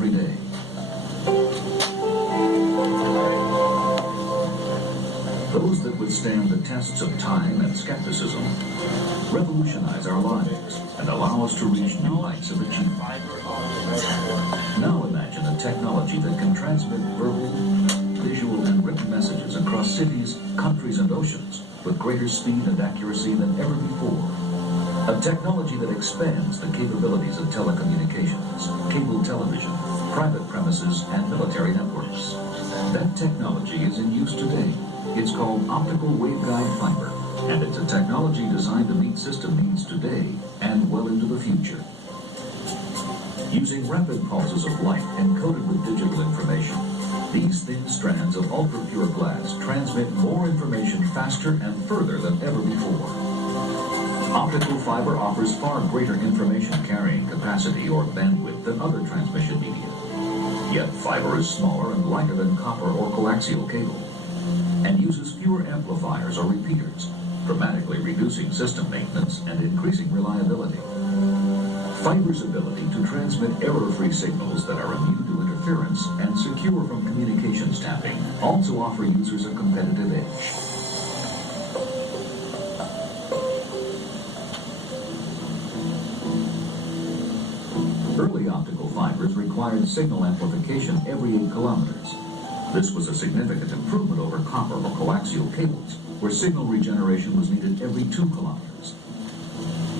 every day. Those that withstand the tests of time and skepticism revolutionize our lives and allow us to reach new heights of achievement. Now imagine a technology that can transmit verbal, visual, and written messages across cities, countries, and oceans with greater speed and accuracy than ever before. A technology that expands the capabilities of telecommunications, cable television, private premises, and military networks. That technology is in use today. It's called optical waveguide fiber, and it's a technology designed to meet system needs today and well into the future. Using rapid pulses of light encoded with digital information, these thin strands of ultra-pure glass transmit more information faster and further than ever before. Optical fiber offers far greater information carrying capacity or bandwidth than other transmission media. Yet fiber is smaller and lighter than copper or coaxial cable, and uses fewer amplifiers or repeaters, dramatically reducing system maintenance and increasing reliability. Fiber's ability to transmit error-free signals that are immune to interference and secure from communications tapping also offer users a competitive edge. Early optical fibers required signal amplification every 8 kilometers. This was a significant improvement over copper or coaxial cables, where signal regeneration was needed every 2 kilometers.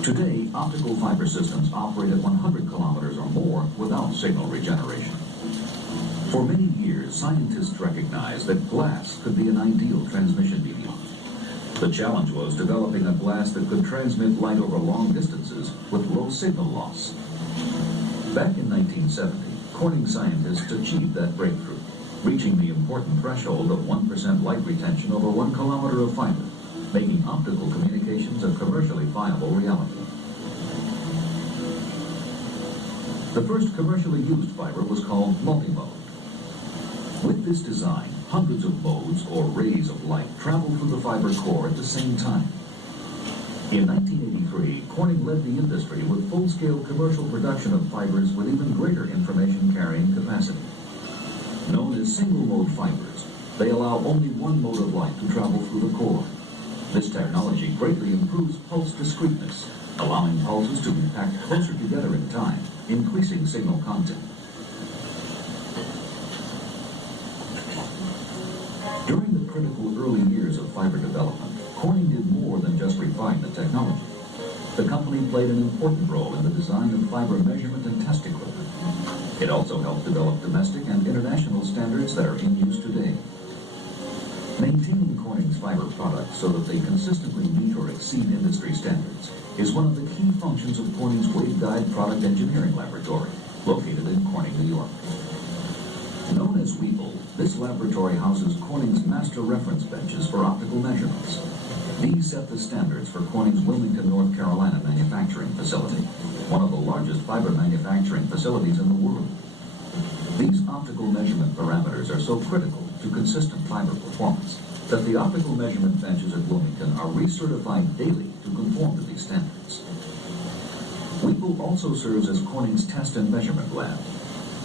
Today, optical fiber systems operate at 100 kilometers or more without signal regeneration. For many years, scientists recognized that glass could be an ideal transmission medium. The challenge was developing a glass that could transmit light over long distances with low signal loss. Back in 1970, Corning scientists achieved that breakthrough, reaching the important threshold of 1% light retention over 1 kilometer of fiber, making optical communications a commercially viable reality. The first commercially used fiber was called multimode. With this design, hundreds of modes or rays of light travel through the fiber core at the same time. In 1983, Corning led the industry with full-scale commercial production of fibers with even greater information carrying capacity. Known as single-mode fibers, they allow only one mode of light to travel through the core. This technology greatly improves pulse discreteness, allowing pulses to be packed closer together in time, increasing signal content. During the critical early years of fiber development, Corning did more than just refine the technology. The company played an important role in the design of fiber measurement and test equipment. It also helped develop domestic and international standards that are in use today. Maintaining Corning's fiber products so that they consistently meet or exceed industry standards is one of the key functions of Corning's waveguide product engineering laboratory, located in Corning, New York. Known as Weeble, this laboratory houses Corning's master reference benches for optical measurements. These set the standards for Corning's Wilmington, North Carolina manufacturing facility, one of the largest fiber manufacturing facilities in the world. These optical measurement parameters are so critical to consistent fiber performance that the optical measurement benches at Wilmington are recertified daily to conform to these standards. Weeble also serves as Corning's test and measurement lab.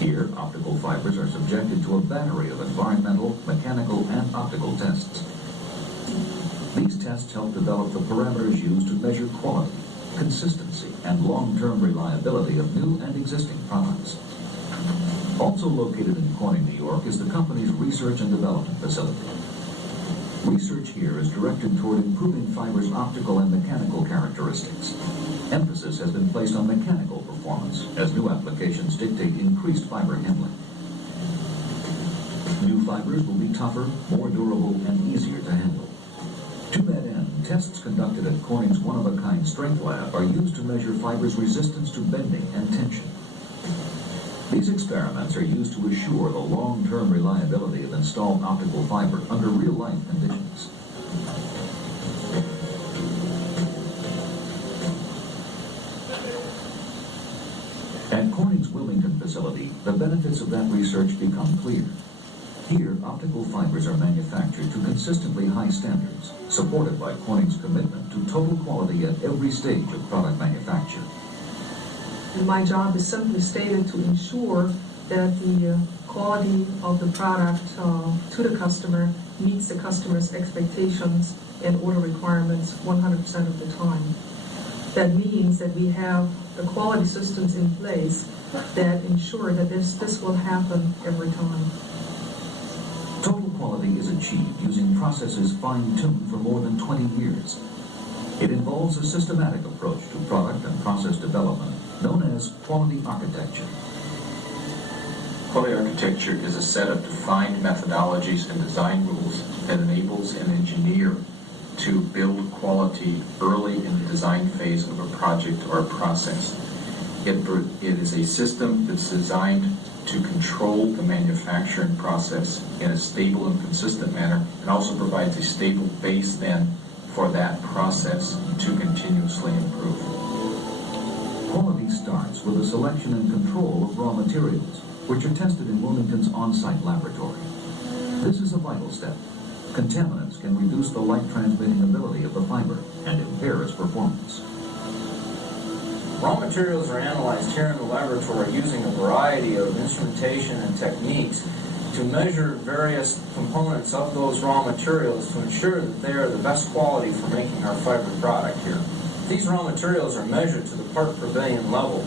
Here, optical fibers are subjected to a battery of environmental, mechanical, and optical tests. These tests help develop the parameters used to measure quality, consistency, and long-term reliability of new and existing products. Also located in Corning, New York, is the company's research and development facility. Research here is directed toward improving fiber's optical and mechanical characteristics. Emphasis has been placed on mechanical performance as new applications dictate increased fiber handling. New fibers will be tougher, more durable, and easier to handle. To that end, tests conducted at Corning's one-of-a-kind strength lab are used to measure fiber's resistance to bending and tension. These experiments are used to assure the long-term reliability of installed optical fiber under real-life conditions. At Corning's Wilmington facility, the benefits of that research become clear. Here, optical fibers are manufactured to consistently high standards, supported by Corning's commitment to total quality at every stage of product manufacture. My job is simply stated to ensure that the quality of the product to the customer meets the customer's expectations and order requirements 100% of the time. That means that we have the quality systems in place that ensure that this will happen every time. Total quality is achieved using processes fine-tuned for more than 20 years. It involves a systematic approach to product and process development known as quality architecture. Quality architecture is a set of defined methodologies and design rules that enables an engineer to build quality early in the design phase of a project or a process. It is a system that's designed to control the manufacturing process in a stable and consistent manner, and also provides a stable base then for that process to continuously improve. Quality starts with the selection and control of raw materials, which are tested in Wilmington's on-site laboratory. This is a vital step. Contaminants can reduce the light transmitting ability of the fiber and impair its performance. Raw materials are analyzed here in the laboratory using a variety of instrumentation and techniques to measure various components of those raw materials to ensure that they are the best quality for making our fiber product here. These raw materials are measured to the part per billion level.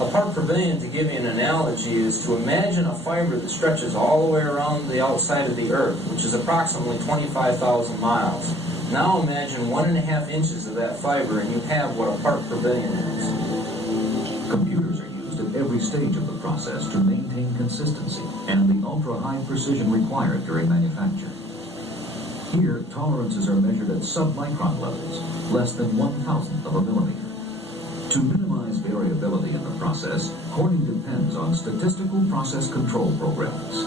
A part per billion, to give you an analogy, is to imagine a fiber that stretches all the way around the outside of the Earth, which is approximately 25,000 miles. Now imagine 1.5 inches of that fiber and you have what a part per billion is. Computers are used at every stage of the process to maintain consistency and the ultra-high precision required during manufacture. Here, tolerances are measured at sub-micron levels, less than 1/1000th of a millimeter. To minimize variability in the process, Corning depends on statistical process control programs.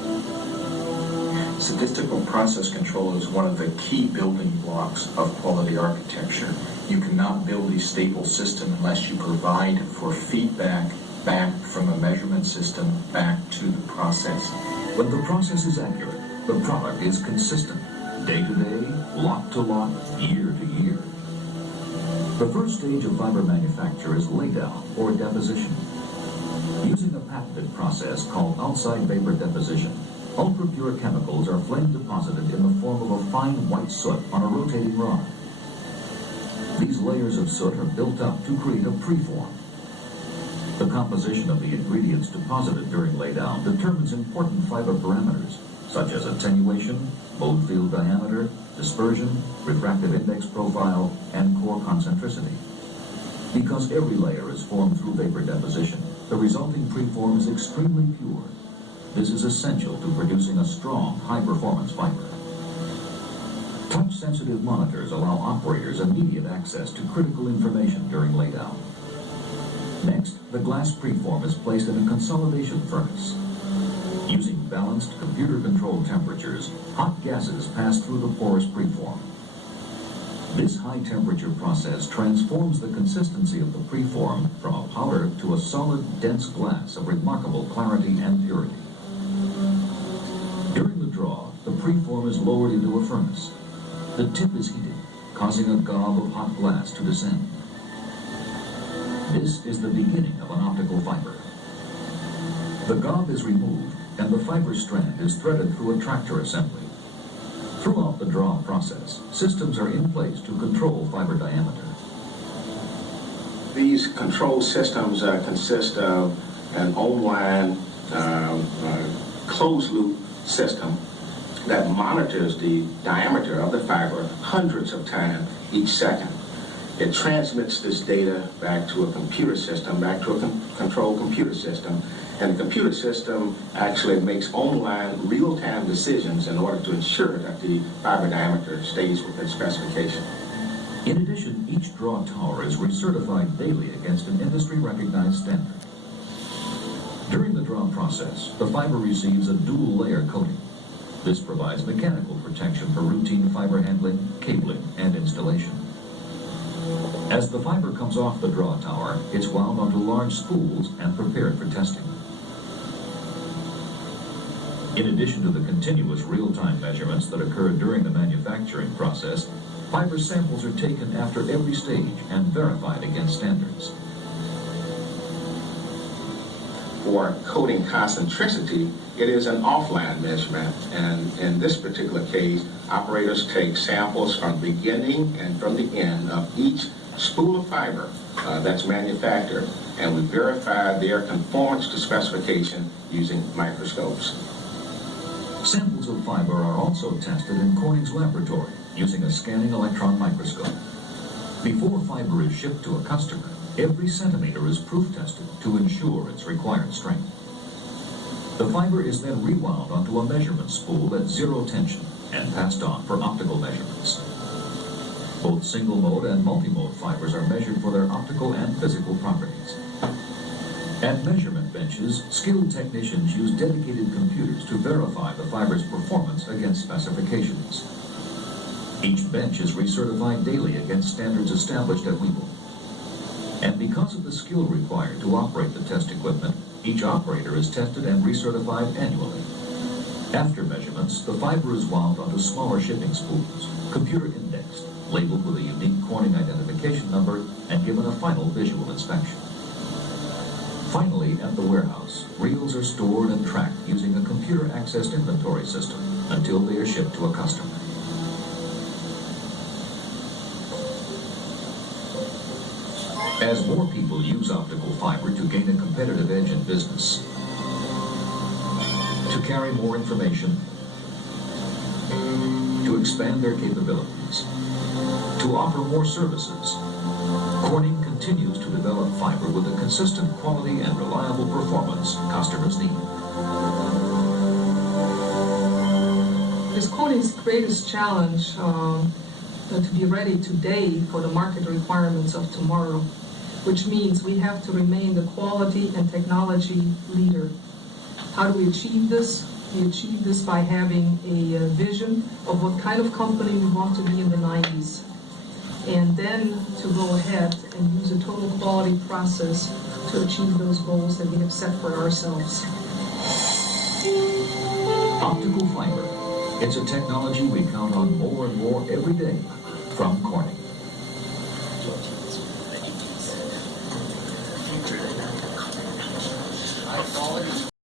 Statistical process control is one of the key building blocks of quality architecture. You cannot build a stable system unless you provide for feedback back from a measurement system back to the process. When the process is accurate, the product is consistent, day to day, lot to lot, year to year. The first stage of fiber manufacture is laydown or deposition. Using a patented process called outside vapor deposition, ultra-pure chemicals are flame deposited in the form of a fine white soot on a rotating rod. These layers of soot are built up to create a preform. The composition of the ingredients deposited during laydown determines important fiber parameters, such as attenuation, mode field diameter, dispersion, refractive index profile, and core concentricity. Because every layer is formed through vapor deposition, the resulting preform is extremely pure. This is essential to producing a strong, high-performance fiber. Touch-sensitive monitors allow operators immediate access to critical information during laydown. Next, the glass preform is placed in a consolidation furnace. Using balanced, computer-controlled temperatures, hot gases pass through the porous preform. This high-temperature process transforms the consistency of the preform from a powder to a solid, dense glass of remarkable clarity and purity. During the draw, the preform is lowered into a furnace. The tip is heated, causing a gob of hot glass to descend. This is the beginning of an optical fiber. The gob is removed, and the fiber strand is threaded through a tractor assembly. Throughout the draw process, systems are in place to control fiber diameter. These control systems consist of an online closed-loop system that monitors the diameter of the fiber hundreds of times each second. It transmits this data back to a computer system, back to a control computer system, and the computer system actually makes online real-time decisions in order to ensure that the fiber diameter stays within specification. In addition, each draw tower is recertified daily against an industry-recognized standard. During the draw process, the fiber receives a dual-layer coating. This provides mechanical protection for routine fiber handling, cabling, and installation. As the fiber comes off the draw tower, it's wound onto large spools and prepared for testing. In addition to the continuous real-time measurements that occur during the manufacturing process, fiber samples are taken after every stage and verified against standards. For coating concentricity, it is an offline measurement, and in this particular case, operators take samples from the beginning and from the end of each spool of fiber that's manufactured, and we verify their conformance to specification using microscopes. Samples of fiber are also tested in Corning's laboratory using a scanning electron microscope. Before fiber is shipped to a customer, every centimeter is proof tested to ensure its required strength. The fiber is then rewound onto a measurement spool at zero tension and passed on for optical measurements. Both single-mode and multi-mode fibers are measured for their optical and physical properties. At measurement benches, skilled technicians use dedicated computers to verify the fiber's performance against specifications. Each bench is recertified daily against standards established at Weeble. And because of the skill required to operate the test equipment, each operator is tested and recertified annually. After measurements, the fiber is wound onto smaller shipping spools, computer indexed, labeled with a unique Corning identification number, and given a final visual inspection. Finally, at the warehouse, reels are stored and tracked using a computer-accessed inventory system until they are shipped to a customer. As more people use optical fiber to gain a competitive edge in business, to carry more information, to expand their capabilities, to offer more services, Corning continues to develop fiber with the consistent quality and reliable performance customers need. It is Corning's greatest challenge to be ready today for the market requirements of tomorrow, which means we have to remain the quality and technology leader. How do we achieve this? We achieve this by having a vision of what kind of company we want to be in the 90s. And then to go ahead and use a total quality process to achieve those goals that we have set for ourselves. Optical fiber. It's a technology we count on more and more every day from Corning.